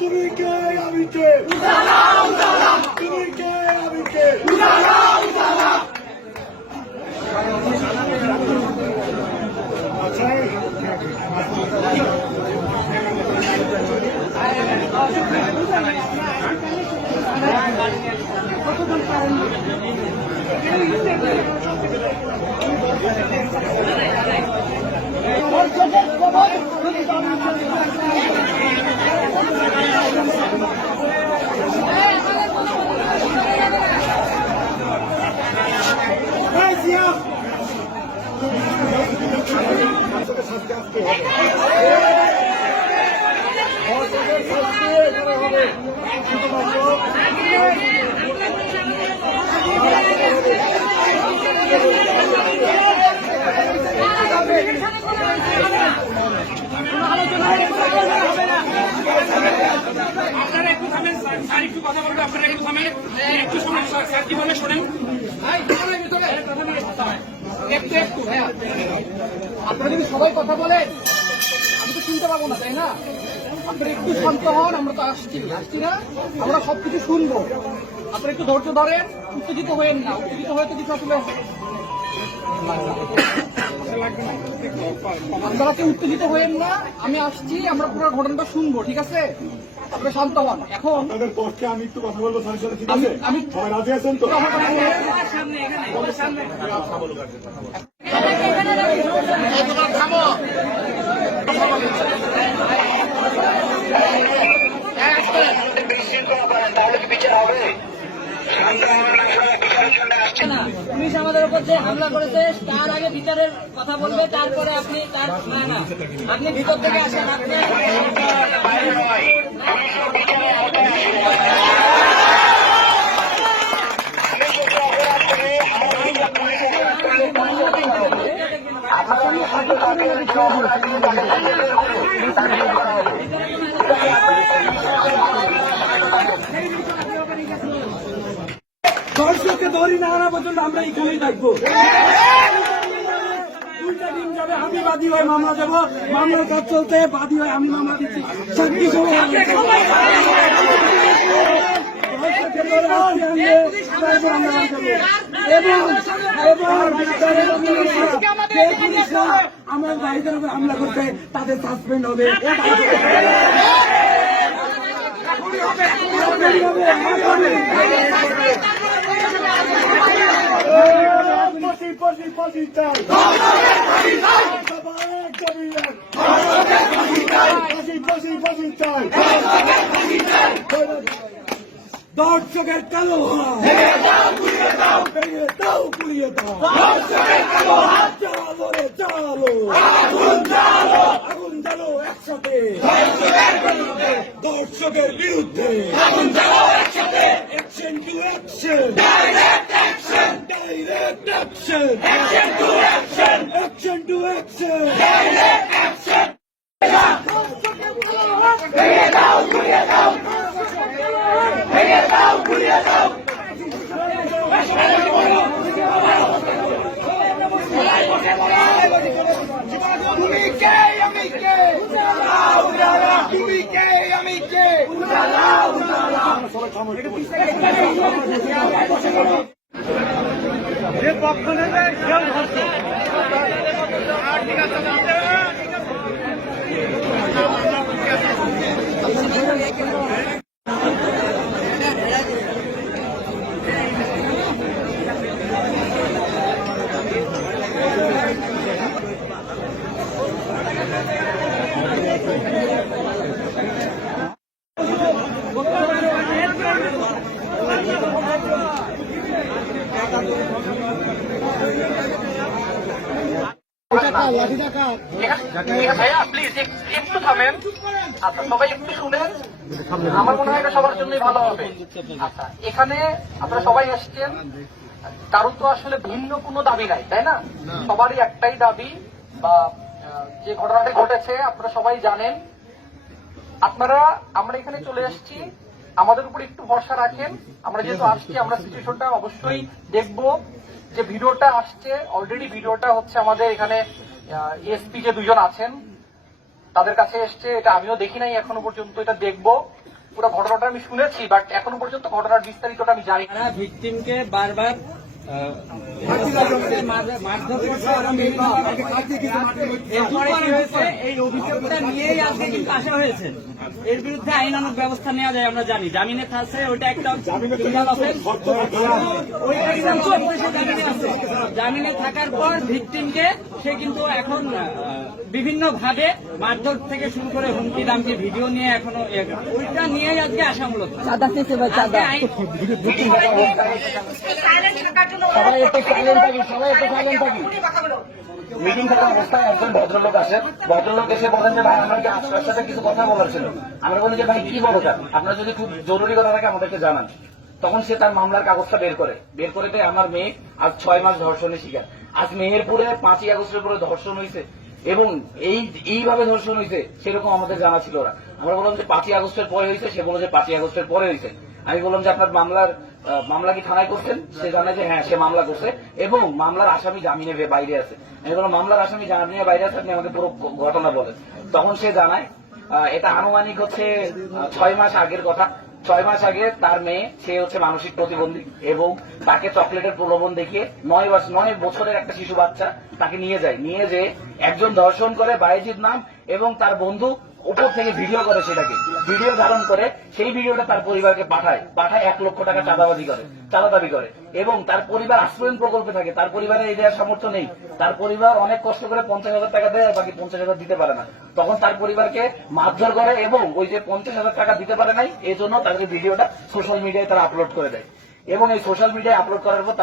তুমি কে আমি কে তুমি কে আমি কে আপনারা একটু থামেন স্যার, একটু কথা বলবেন। আপনারা একটু থামেন, একটু শোনেন স্যার কি বলে শোনেন। একটু একটু হ্যাঁ, আপনারা যদি সবাই কথা বলেন আমি তো শুনতে পাবো না, তাই না? আপনারা একটু শান্ত হন, আমরা তো আসছি না, আমরা সবকিছু শুনবো। আপনারা একটু ধৈর্য ধরেন, উত্তেজিত হয়েন না, উত্তেজিত হয়ে তো কিছু আসলে আপনারা কেউ উত্তেজিত হয়েন না, আমি আসছি, আমরা পুরো ঘটনাটা শুনবো, ঠিক আছে? আপনারা শান্ত হন। এখন আপনাদের পক্ষে আমি একটু কথা বলবো স্যারের সাথে, ঠিক আছে? আমি সবাই রাজি আছেন তো? পুলিশ আমাদের উপর যে হামলা করেছে তার আগে ভিতরের কথা বলবে, তারপরে আপনি তার না আপনি ভিতর থেকে আসেন। আপনি দর্শককে ধরি না আনা পর্যন্ত আমরা এখানেই থাকবো। দুইটা দিন যাবে, আমি বাদী হয়ে মামলা দেবো, মামলার কাজ চলতে বাদী হয়ে আমি মামলা দিচ্ছি। শান্তি আমার ভাইদের উপর হামলা করতে তাদের সাসপেন্ড হবে। দর্শকের কালো চলো রে চলো, আগুন জ্বালো একসাথে দর্শকের বিরুদ্ধে, action to action, direct action action to action, direct action. ভেঙে দাও গুড়িয়ে দাও, ভেঙে দাও গুড়িয়ে দাও। তুমি কে আমি কে, তুমি কে আমি কে, যে পক্ষ নেবে সেও ধরছে। ভাইয়া প্লিজ একটু থামেন। আচ্ছা সবাই একটু শুনেন, আমার মনে হয় এটা সবার জন্যই ভালো হবে। আচ্ছা এখানে আপনারা সবাই এসছেন, কারণ তো আসলে ভিন্ন কোনো দাবি নাই, তাই না? সবারই একটাই দাবি বা যে ঘটনাটা ঘটেছে আপনারা সবাই জানেন। আমরা এখানে চলে আসছি, আমাদের উপর একটু ভরসা রাখেন। আমরা যেহেতু আসছি, আমরা সিচুয়েশনটা অবশ্যই দেখব। যে ভিডিওটা আসছে, অলরেডি ভিডিওটা হচ্ছে আমাদের এখানে এসপি যে দুজন আছেন তাদের কাছে এসছে। এটা আমিও দেখি নাই এখনো পর্যন্ত, এটা দেখবো। পুরো ঘটনাটা আমি শুনেছি, বাট এখনো পর্যন্ত ঘটনার বিস্তারিতটা আমি জানি না। ভিকটিমকে বারবার মারধর করছে এবং এরপরে কি হয়েছে, এই অভিযোগটা নিয়েই আজকে কিন্তু আসা হয়েছে। এর বিরুদ্ধে আইনানুগ ব্যবস্থা নেওয়া যায় আমরা জানি। জামিনে থাকছে, ওইটা একটা ক্রিমিনাল অফেন্স। জামিনে থাকার পর ভিকটিমকে সে কিন্তু এখন বিভিন্ন ভাবে মারধর থেকে শুরু করে হুমকি দামকি ভিডিও নিয়ে এখনো ওইটা নিয়েই আজকে আসা মূলত। মিটিং থাকা অবস্থায় একজন ভদ্রলোক আসে, ভদ্রলোক এসে বলেন যে ভাই আমাকে আপনার সাথে কিছু কথা বলার ছিল। আমরা বলি যে ভাই কি বলো চান, আপনার যদি খুব জরুরি কথা থাকে আমাদেরকে জানান। তখন সে তার মামলার কাগজটা বের করে আমার মেয়ে আজ 6 মাস ধর্ষণের শিকার। আজ মেহেরপুরে 5ই আগস্টের পরে ধর্ষণ হয়েছে এবং এইভাবে ধর্ষণ হয়েছে সেরকম আমাদের জানা ছিল না। আমরা বললাম যে 5ই আগস্টের পরে হয়েছে, সে বলল যে 5ই আগস্টের পরে হয়েছে। আমি বললাম যে আপনার মামলা কি থানায় করছেন? সে জানায় যে হ্যাঁ সে মামলা করছে এবং মামলার আসামি জামিনে বাইরে আছে। আমি বললাম মামলার আসামি জামিনে বাইরে আছে, আপনি আমাকে পুরো ঘটনা বলেন। তখন সে জানায় এটা আনুমানিক হচ্ছে 6 মাস আগের কথা। 6 মাস আগে তার মেয়ে, সে হচ্ছে মানসিক প্রতিবন্ধী এবং তাকে চকলেটের প্রলোভন দেখিয়ে 9 বছরের একটা শিশু বাচ্চা তাকে নিয়ে যেয়ে একজন ধর্ষণ করে, বায়েজিদ নাম, এবং তার বন্ধু উপর থেকে ভিডিও করে, সেটাকে ভিডিও ধারণ করে সেই ভিডিওটা তার পরিবারকে পাঠায় 1 লক্ষ টাকা চাঁদা দাবি করে এবং তার পরিবার আশ্রয়ণ প্রকল্পে থাকে। তার পরিবারে এই দেওয়ার সামর্থ্য নেই। তার পরিবার অনেক কষ্ট করে 50,000 টাকা দেয়, বাকি 50,000 দিতে পারে না। তখন তার পরিবারকে মারধর করে এবং ওই যে 50,000 টাকা দিতে পারে নাই, এই জন্য তাদের ভিডিওটা সোশ্যাল মিডিয়ায় তারা আপলোড করে দেয় এবং এই সোশ্যাল মিডিয়ায় আপলোড করার পর